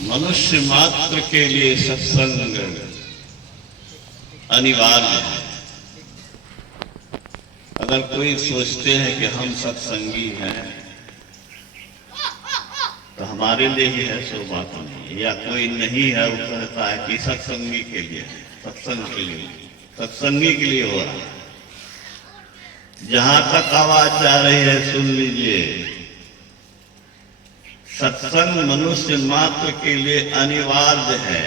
मनुष्य मात्र के लिए सत्संग अनिवार्य है। अगर कोई सोचते हैं कि हम सत्संगी हैं तो हमारे लिए ही है, सो बात नहीं। या कोई नहीं है, वो कहता है कि सत्संगी के लिए, सत्संग के लिए, सत्संगी के लिए हो रहा है। जहां तक आवाज जा रही है सुन लीजिए, सत्संग मनुष्य मात्र के लिए अनिवार्य है।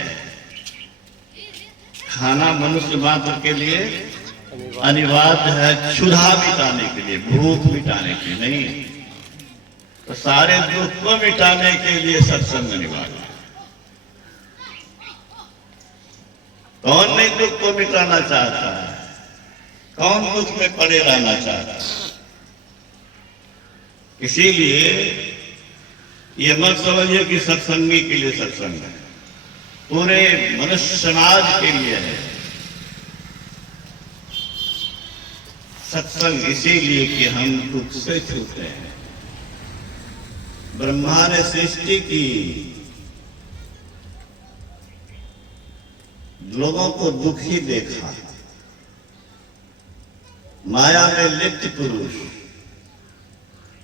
खाना मनुष्य मात्र के लिए अनिवार्य है, क्षुधा मिटाने के लिए, भूख मिटाने के लिए नहीं। तो सारे दुख को मिटाने के लिए सत्संग अनिवार्य है। कौन नहीं दुख को मिटाना चाहता है? कौन दुख में पड़े रहना चाहता है? इसीलिए ये मत समझिए कि सत्संगी के लिए सत्संग है, पूरे मनुष्य समाज के लिए है सत्संग। इसीलिए कि हम दुख से छूटे हैं। ब्रह्मा ने सृष्टि की, लोगों को दुखी देखा। माया में लिप्त पुरुष,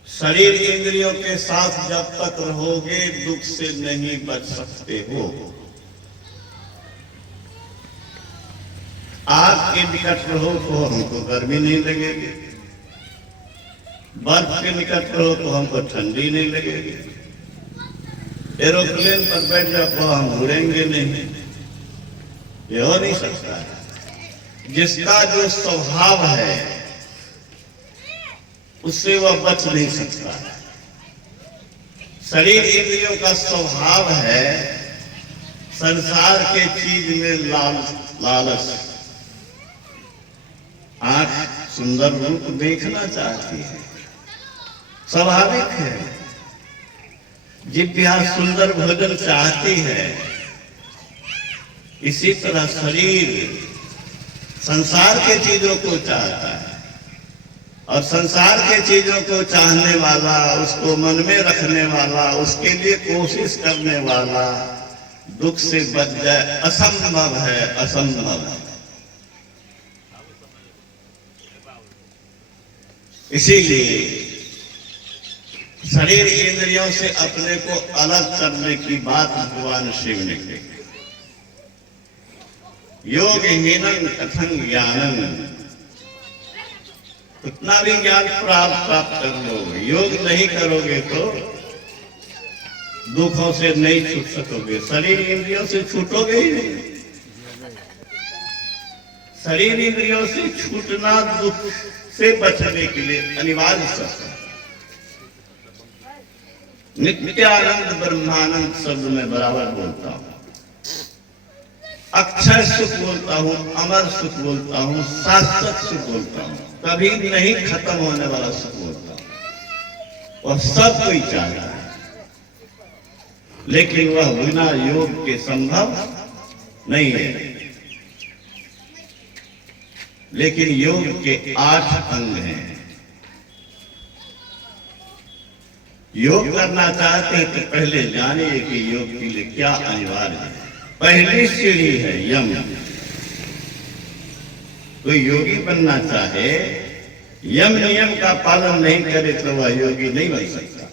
शरीर इंद्रियों के साथ जब तक रहोगे दुख से नहीं बच सकते हो। आग के निकट रहो तो हमको गर्मी नहीं लगेगी, बर्फ के निकट रहो तो हमको ठंडी नहीं लगेगी, एरोप्लेन पर बैठ जाओ तो हम उड़ेंगे नहीं। ये हो नहीं सकता है। जिसका जो स्वभाव है उससे वह बच नहीं सकता है। शरीर इंद्रियों का स्वभाव है संसार के चीज में लालच। आंख सुंदर रूप देखना चाहती है, स्वाभाविक है। जिह्वा सुंदर भोजन चाहती है। इसी तरह शरीर संसार के चीजों को चाहता है, और संसार के चीजों को चाहने वाला, उसको मन में रखने वाला, उसके लिए कोशिश करने वाला दुख से बच जाए असंभव है, असंभव है। इसीलिए शरीर इंद्रियों से अपने को अलग करने की बात भगवान शिव ने कही। योग हीनं कथं ज्ञानम्, कितना भी ज्ञान प्राप्त कर लो, योग नहीं करोगे तो दुखों से नहीं छूट सकोगे। शरीर इंद्रियों से छूटोगे ही नहीं। शरीर इंद्रियों से छूटना दुख से बचने के लिए अनिवार्य सत्य। नित्यानंद ब्रह्मानंद शब्द में बराबर बोलता हूं, अक्षय सुख बोलता हूं, अमर सुख बोलता हूं, शाश्वत सुख बोलता हूं, कभी नहीं खत्म होने वाला सुख बोलता हूं। वह सब कोई चाहता है, लेकिन वह बिना योग के संभव नहीं है। लेकिन योग के 8 अंग हैं। योग करना चाहते हैं तो पहले जानिए कि योग के लिए क्या अनिवार्य है। पहली सीढ़ी है यम। कोई योगी बनना चाहे, यम नियम का पालन नहीं करे तो वह योगी नहीं बन सकता,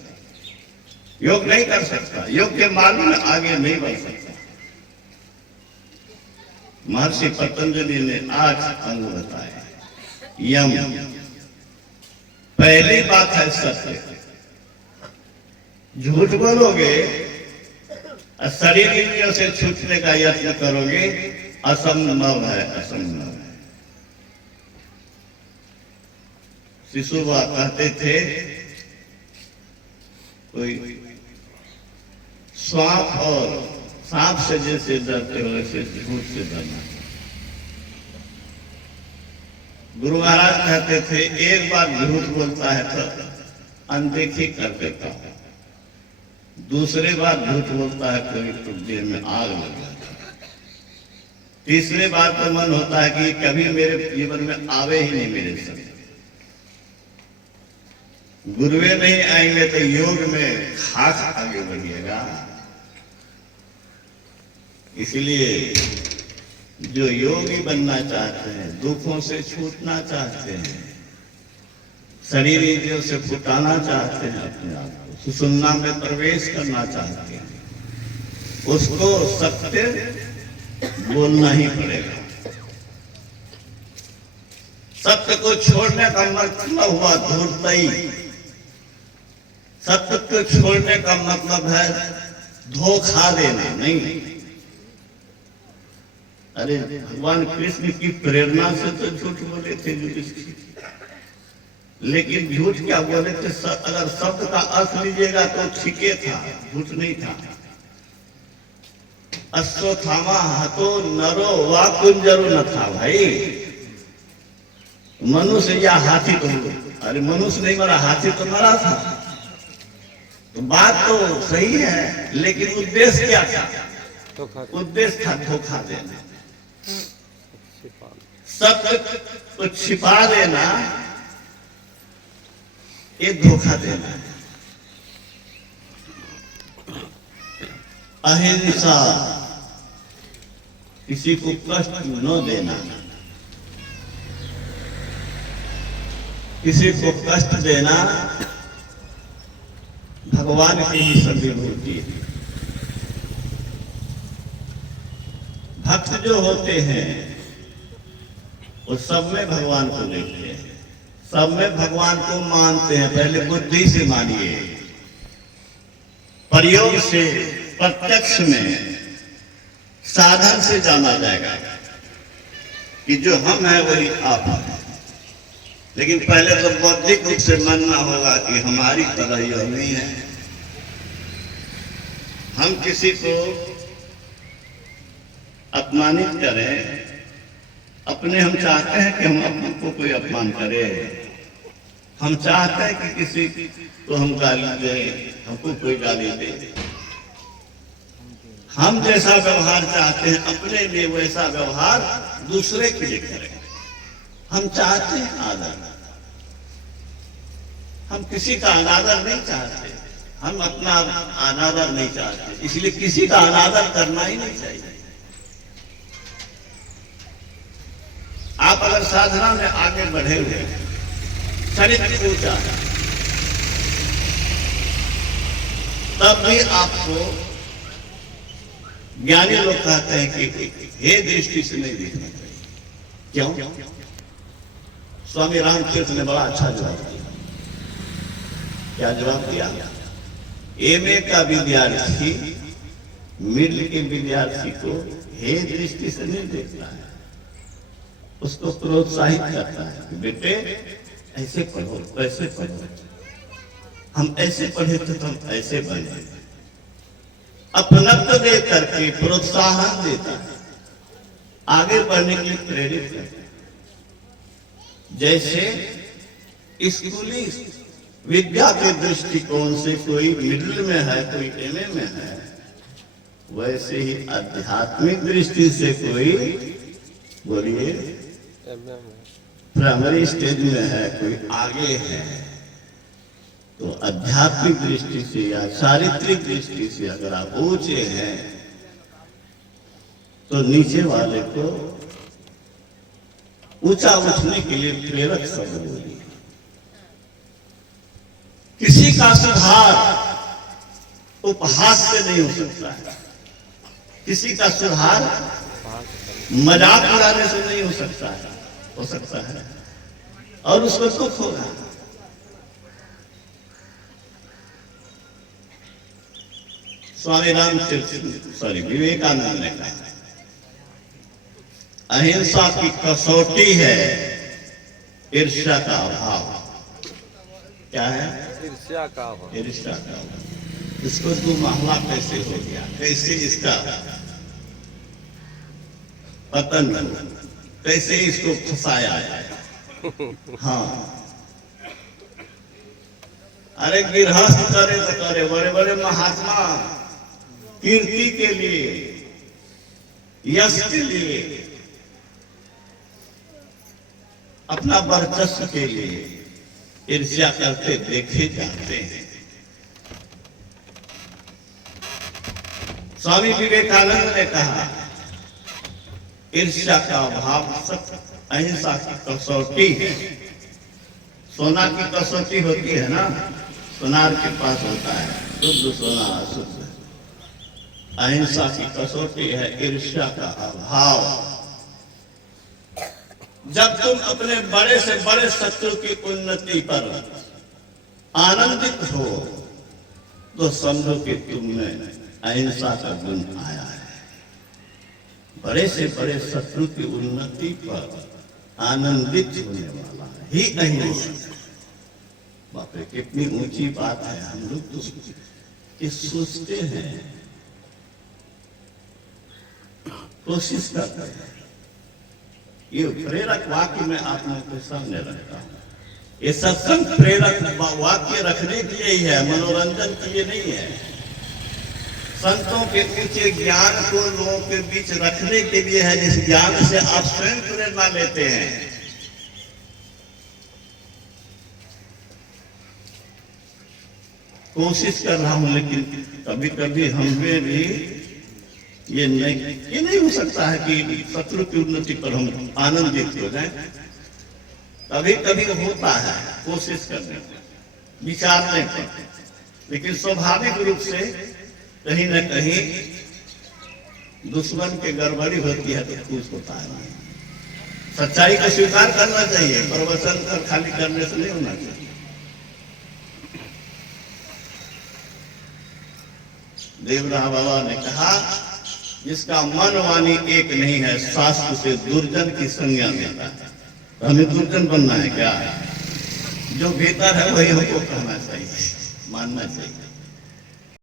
योग नहीं कर सकता, योग के मार्ग में आगे नहीं बढ़ सकता। महर्षि पतंजलि ने 8 अंग बताए। यम, पहली बात है सत्य। झूठ बोलोगे, शरीर इंद्रियों से छूटने का यत्न करोगे, असंभव है, असंभव है। शिशुबा कहते थे कोई सांप से जैसे डरते हो वैसे झूठ से डरना। गुरु महाराज कहते थे एक बार झूठ बोलता है तो अनदेखी कर देता है, दूसरे बार झूठ बोलता है तो कुछ देर में आग लग जाता है, तीसरे बार तो मन होता है कि कभी मेरे जीवन में आवे ही नहीं मेरे संग। गुरुवे नहीं आएंगे तो योग में खास आगे बढ़िएगा। इसलिए जो योगी बनना चाहते हैं, दुखों से छूटना चाहते हैं, शरीर इंद्रियों से फुटाना चाहते हैं, अपने आप को सुषुम्ना में प्रवेश करना चाहते हैं, उसको सत्य बोलना ही पड़ेगा। सत्य को छोड़ने का मतलब हुआ धूर्तई। सत्य को छोड़ने का मतलब है धोखा देना नहीं। अरे भगवान कृष्ण की प्रेरणा से तो झूठ बोले थे युधिष्ठिर, लेकिन झूठ क्या बोले थे? अगर शब्द का अर्थ लीजिएगा तो ठीके था, झूठ नहीं था। अश्वत्थामा हतो नरो वा कुंजरो न था भाई, मनुष्य या हाथी तो, अरे मनुष्य नहीं मरा, हाथी तो मरा था। तो बात तो सही है, लेकिन उद्देश्य क्या था? उद्देश्य था धोखा देना, सत्य को छिपा देना, ये धोखा देना है। अहिंसा, किसी को कष्ट न देना, किसी को कष्ट देना भगवान की ही सद्विभूति है। भक्त जो होते हैं वो सब में भगवान को देखते हैं, सब में भगवान को मानते हैं। पहले बुद्धि से मानिए, प्रयोग से, प्रत्यक्ष में, साधन से जाना जाएगा कि जो हम हैं वही आप हैं। लेकिन पहले तो बौद्धिक रूप से मानना होगा कि हमारी तरह यह नहीं है। हम किसी को अपमानित करें, अपने हम चाहते हैं कि हम अपने को कोई अपमान करे, हम चाहते हैं कि किसी को हम गाली दें, हमको कोई गाली दे। हम जैसा व्यवहार चाहते हैं अपने लिए, वैसा व्यवहार दूसरे के लिए करें। हम चाहते हैं आदर, हम किसी का अनादर नहीं चाहते, हम अपना अनादर नहीं चाहते, इसलिए किसी का अनादर करना ही नहीं चाहिए। आप अगर साधना में आगे बढ़े हुए, चरित्र ऊंचा, तब भी आपको ज्ञानी लोग कहते हैं कि हे दृष्टि से नहीं देखना चाहिए। क्यों? स्वामी रामतीर्थ ने बड़ा अच्छा जवाब दिया। क्या जवाब दिया? एमए का विद्यार्थी मिडिल के विद्यार्थी को हे दृष्टि से नहीं देखना है, उसको प्रोत्साहित करता है कि बेटे ऐसे पढ़ो, वैसे पढ़ो, हम ऐसे पढ़े थे तो हम ऐसे बने। अपनत्व दे करके प्रोत्साहन देता है, आगे बढ़ने के लिए प्रेरित करता है। जैसे स्कूली विद्या के दृष्टिकोण से कोई मिडिल में है, कोई एमए में है, वैसे ही आध्यात्मिक दृष्टि से कोई, बोलिए, प्राइमरी स्टेज में है, कोई आगे है। तो आध्यात्मिक दृष्टि से या चारित्रिक दृष्टि से अगर आप ऊंचे हैं तो नीचे वाले को ऊंचा उठने के लिए प्रेरक शब्द बोलिए। किसी का सुधार उपहास से नहीं हो सकता है, किसी का सुधार मजाक उड़ाने से नहीं हो सकता है, हो सकता है और उसको दुख होगा। स्वामी रामतीर्थ विवेकानंद ने कहा, अहिंसा की कसौटी है ईर्ष्या का अभाव। क्या है? ईर्ष्या का अभाव। ईर्ष्या का अभाव। इसको दो महला कैसे हो गया, कैसे इसका पतन हुआ, कैसे इसको फंसाया है। हाँ, अरे गृहस्थ करे तो करे, बड़े बड़े महात्मा कीर्ति के लिए, यश के लिए, अपना वर्चस्व के लिए ईर्ष्या करते देखे जाते हैं। स्वामी विवेकानंद ने कहा ईर्ष्या का भाव सब अहिंसा की कसौटी है। सोना की कसौटी होती है ना, सोनार के पास होता है शुद्ध सोना अशुद्ध। अहिंसा की कसौटी है ईर्ष्या का अभाव। जब तुम अपने बड़े से बड़े शत्रु की उन्नति पर आनंदित हो तो समझो कि तुमने अहिंसा का गुण आया है। बड़े से बड़े शत्रु की उन्नति पर आनंदित होने वाला ही अहिंसा। बाप रे, कितनी ऊंची बात है। हम लोग तो ये सोचते हैं, कोशिश करते हैं। ये प्रेरक वाक्य मैं आप लोगों के सामने रखता हूं। ये सत्संग प्रेरक वाक्य रखने के लिए ही है, मनोरंजन के लिए नहीं है। संतों के ऊंचे ज्ञान को लोगों के बीच रखने के लिए है, जिस ज्ञान से आप स्वयं प्रेरणा लेते हैं। कोशिश कर रहा हूं, लेकिन कभी कभी हमें भी ये नहीं हो सकता है कि शत्रु की उन्नति पर हम आनंदित हो जाएं। कभी कभी होता है कोशिश करने पर, विचारने पर, लेकिन स्वाभाविक रूप से कहीं न कहीं दुश्मन के गड़बड़ी होती है तो खुश होता है। सच्चाई का स्वीकार करना चाहिए, प्रवचन कर खाली करने से नहीं होना चाहिए। देवराह बाबा ने कहा जिसका मन वाणी एक नहीं है शास्त्र से दुर्जन की संज्ञा देता है। तो हमें दुर्जन बनना है क्या? जो भीतर है वही हमको कहना चाहिए, मानना चाहिए।